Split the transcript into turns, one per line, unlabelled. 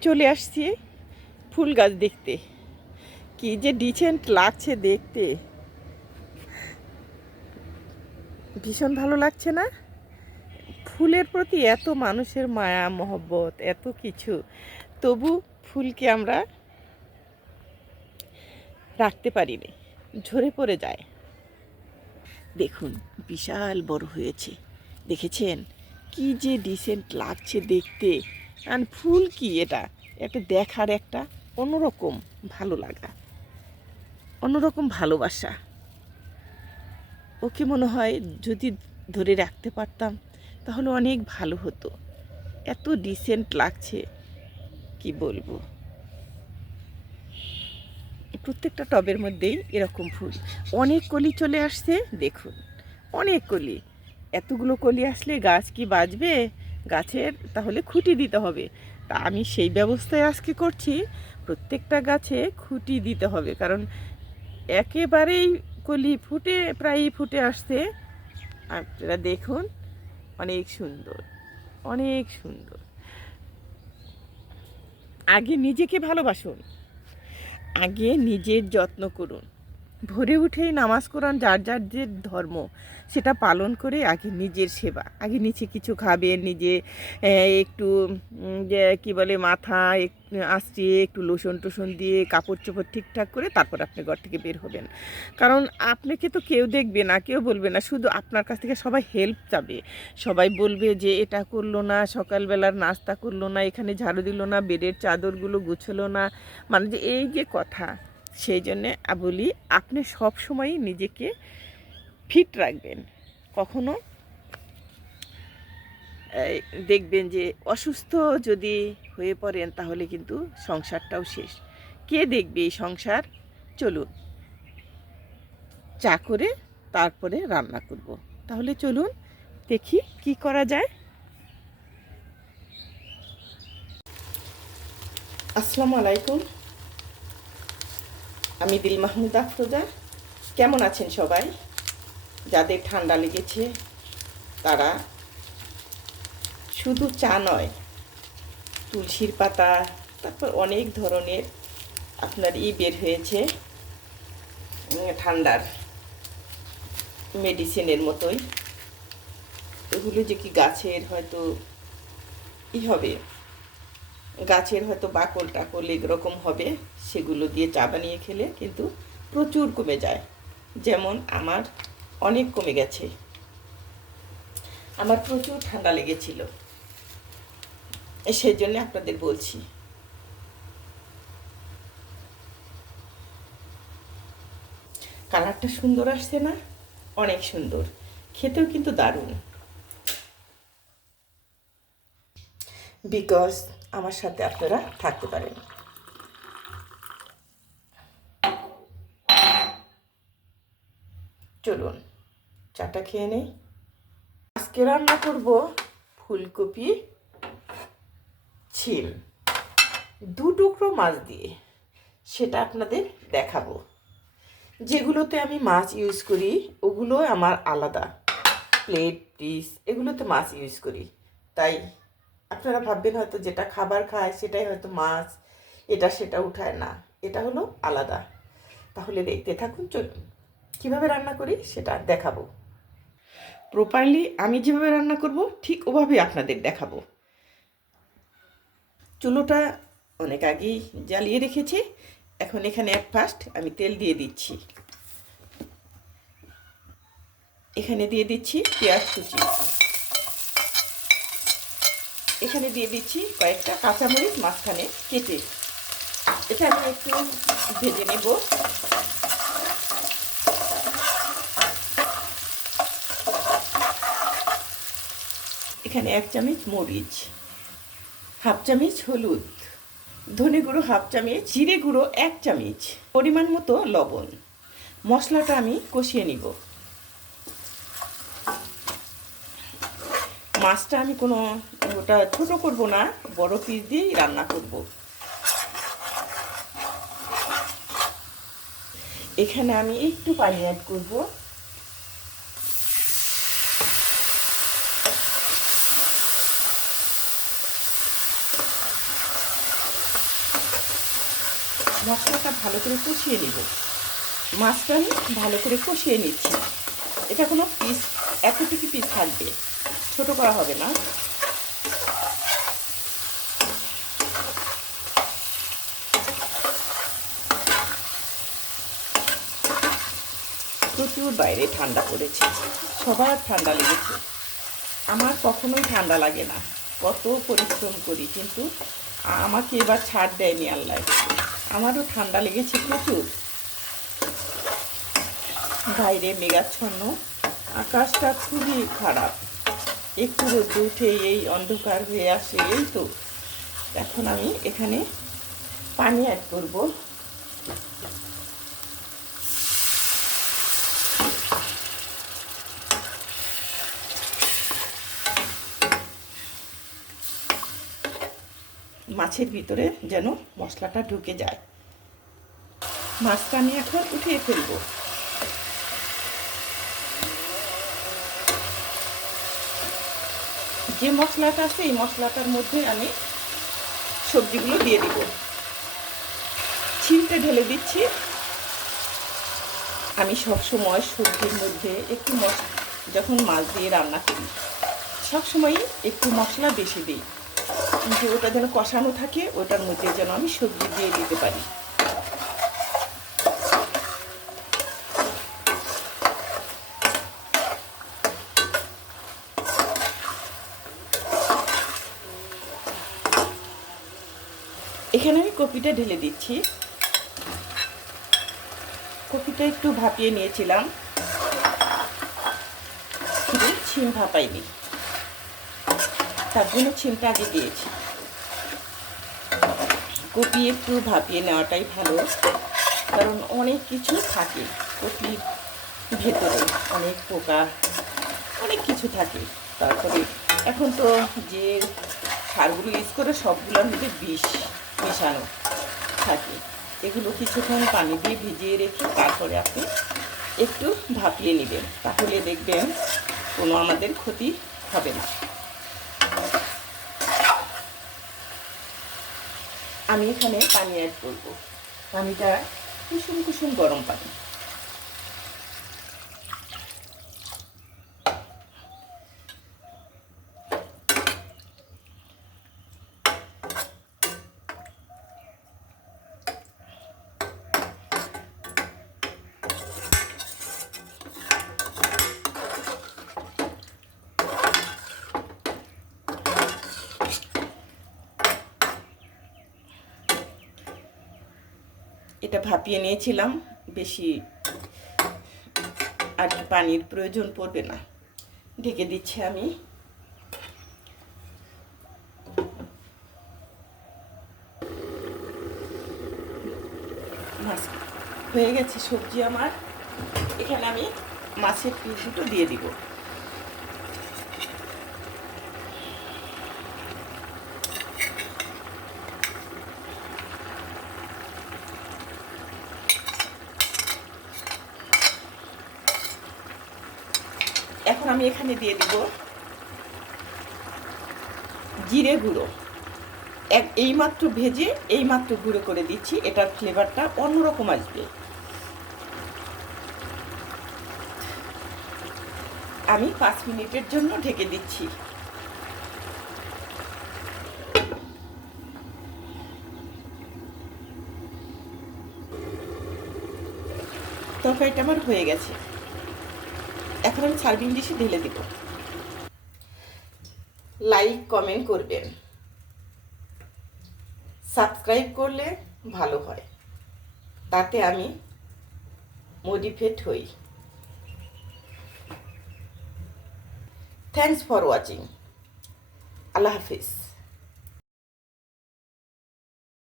চলে আসছি ফুল গাছ দেখতে। কি যে ডিসেন্ট লাগছে দেখতে। ভীষণ ভালো লাগছে না? ফুলের প্রতি এত মানুষের মায়া, মহব্বত, এত কিছু। তবু ফুলকে আমরা রাখতে পারিনি। ঝরে পড়ে যায়। দেখুন, বিশাল বড় হয়েছে। দেখেছেন? কি যে ডিসেন্ট লাগছে দেখতে। আর ফুল কি এটা? একটা দেখার একটা অন্যরকম ভালো লাগা। অন্যরকম ভালোবাসা। ওকে মনে হয় যদি ধরে রাখতে পারতাম, তাহলে অনেক ভালো হতো। এত ডিসেন্ট লাগছে, কি বলব? প্রত্যেকটা টবের মধ্যেই এরকম ফুল। অনেক কলি চলে আসছে, দেখুন। অনেক কলি। এতগুলো কলি আসলে গাছ কি বাঁচবে? গাছের তাহলে খুঁটি দিতে হবে। তা আমি সেই ব্যবস্থায় আজকে করছি, প্রত্যেকটা গাছে খুঁটি দিতে হবে। কারণ একেবারেই কলি ফুটে, প্রায়ই ফুটে আসছে। আপনারা দেখুন, অনেক সুন্দর অনেক সুন্দর। আগে নিজেকে ভালোবাসুন, আগে নিজের যত্ন করুন। ভোরে উঠেই নামাজ কোরআন যার যার যে ধর্ম, সেটা পালন করে আগে নিজের সেবা, আগে নিচে কিছু খাবে, নিজে একটু কী বলে, মাথা আঁচড়িয়ে একটু লোশন টোসন দিয়ে কাপড় চোপড় ঠিকঠাক করে তারপর আপনি ঘর থেকে বের হবেন। কারণ আপনাকে তো কেউ দেখবে না, কেউ বলবে না, শুধু আপনার কাছ থেকে সবাই হেল্প চাবে। সবাই বলবে যে, এটা করল না, সকালবেলার নাস্তা করল না, এখানে ঝাড়ু দিল না, বেডের চাদরগুলো গুছলো না। মানে যে, এই যে কথা সেই জন্যে বলি আপনি সব সময়ই নিজেকে ফিট রাখবেন। কখনো দেখবেন যে অসুস্থ যদি হয়ে পড়েন তাহলে কিন্তু সংসারটাও শেষ। কে দেখবে এই সংসার? চলুন, চা করে তারপরে রান্না করব। তাহলে চলুন, দেখি কি করা যায়। আসসালামু আলাইকুম। আমি দিল মাহমুদ আফরোজা। কেমন আছেন সবাই? যাদের ঠান্ডা লেগেছে, তারা শুধু চা নয়, তুলসীর পাতা, তারপর অনেক ধরনের আপনার ই বের হয়েছে ঠান্ডার মেডিসিনের মতোই। এগুলো যে কি গাছের হয়তো ই হবে। গাছের হয়তো বাকল টাকল এরকম হবে, সেগুলো দিয়ে চা বানিয়ে খেলে কিন্তু প্রচুর কমে যায়। যেমন আমার অনেক কমে গেছে। আমার প্রচুর ঠান্ডা লেগেছিল। সেই জন্য আপনাদের বলছি। কালারটা সুন্দর আসছে না? অনেক সুন্দর। খেতেও কিন্তু দারুণ। বিকজ আমার সাথে আপনারা থাকতে পারেন। চলুন, চাটা খেয়ে নেই। আজকে রান্না করব ফুলকপি ছিম দু টুকরো মাছ দিয়ে সেটা আপনাদের দেখাবো। যেগুলোতে আমি মাছ ইউজ করি ওগুলো আমার আলাদা। প্লেট ডিস এগুলোতে মাছ ইউজ করি। তাই আপনারা ভাববেন হয়তো যেটা খাবার খায় সেটাই হয়তো মাছ, এটা সেটা উঠায় না, এটা হলো আলাদা। তাহলে দেখতে থাকুন, চলুন। কীভাবে রান্না করি সেটা দেখাবো। প্রপারলি আমি যেভাবে রান্না করব, ঠিক ওভাবে আপনাদের দেখাবো। চুলোটা অনেক আগেই জ্বালিয়ে রেখেছি, এখন এখানে এক ফার্স্ট আমি তেল দিয়ে দিচ্ছি। এখানে দিয়ে দিচ্ছি পেঁয়াজ কুচি। এখানে দিয়ে দিচ্ছি কয়েকটা কাঁচামরিচ মাঝখানে কেটে। এটা আমি একটু ভেজে নেব। এখানে এক চামচ মরিচ, হাফ চামচ হলুদ, ধনে গুঁড়ো হাফ চামচ, জিরে গুঁড়ো এক চামচ, পরিমাণ মতো লবণ। মশলাটা আমি কষিয়ে নিব। মাছটা আমি কোনো ওটা ছোট করব না, বড় পিস দিয়েই রান্না করব। এখানে আমি একটু পানি অ্যাড করব। মশলাটা ভালো করে কষিয়ে নিব। মাছটা আমি ভালো করে কষিয়ে নিচ্ছি। এটা কোনো পিস এতটুকু পিস থাকবে। ছোট করা হবে না। প্রচুর বাইরে ঠান্ডা পড়েছে। সবার ঠান্ডা লেগেছে। আমার কখনোই ঠান্ডা লাগে না। কত পরিশ্রম করি, কিন্তু আমাকে এবার ছাড় দেয়নি আল্লাহ। আমারও ঠান্ডা লেগেছে প্রচুর। বাইরে মেঘাচ্ছন্ন। আকাশটা খুবই খারাপ। একটু রোদ্দু উঠে এই অন্ধকার হয়ে আসে, এই তো। এখন আমি এখানে পানি অ্যাড করব। মাছের ভিতরে যেন মশলাটা ঢুকে যায়। মাছটা আমি এখন উঠিয়ে ফেলব। যে মশলাটা আছে, এই মশলাটার মধ্যে আমি সবজিগুলো দিয়ে দিব। ছিলতে ঢেলে দিচ্ছি। আমি সবসময় সবজির মধ্যে একটু মশলা যখন মাছ দিয়ে রান্না করি, সবসময়ই একটু মশলা বেশি দিই। কিন্তু ওটা যেন কষানো থাকে, ওটার মধ্যে যেন আমি সবজি দিয়ে দিতে পারি। এখানে আমি কপিটা ঢেলে দিচ্ছি। কপিটা একটু ভাপিয়ে নিয়েছিলাম। ছিম ভাপাইনি। তার জন্য ছিমটা আগে দিয়েছি। কপি একটু ভাপিয়ে নেওয়াটাই ভালো, কারণ অনেক কিছু থাকে কপির ভেতরে, অনেক পোকা, অনেক কিছু থাকে। তারপরে এখন তো যে সারগুলো ইউজ করে সবগুলোর মধ্যে বিষ, মেশানো থাকে। এগুলো কিছুক্ষণ পানি দিয়ে ভিজিয়ে রেখে তারপরে আপনি একটু ভাপিয়ে নেবেন, তাহলে দেখবেন কোনো আমাদের ক্ষতি হবে না। আমি এখানে পানি অ্যাড করব। পানিটা কুসুম কুসুম গরম পানি। এটা ভাপিয়ে নিয়েছিলাম, বেশি আর পানির প্রয়োজন পড়বে না। ঢেকে দিচ্ছি আমি। মাছ হয়ে গেছে সবজি আমার। এখানে আমি মাছের পিস দুটো দিয়ে দিব। এখন আমি এখানে দিয়ে দিব জিরে গুঁড়ো। এক, এইমাত্র ভেজে এইমাত্র গুঁড়ো করে দিচ্ছি, এটার ফ্লেভারটা অন্যরকম আসবে। আমি পাঁচ মিনিটের জন্য ঢেকে দিচ্ছি। তরকারিটা আমার হয়ে গেছে। এখন আমি সার্ভিং ডিশে ঢেলে দেব। লাইক কমেন্ট করবেন। সাবস্ক্রাইব করলে ভালো হয়। তাতে আমি মোটিভেট হই। থ্যাংকস ফর ওয়াচিং আল্লাহ হাফিজ।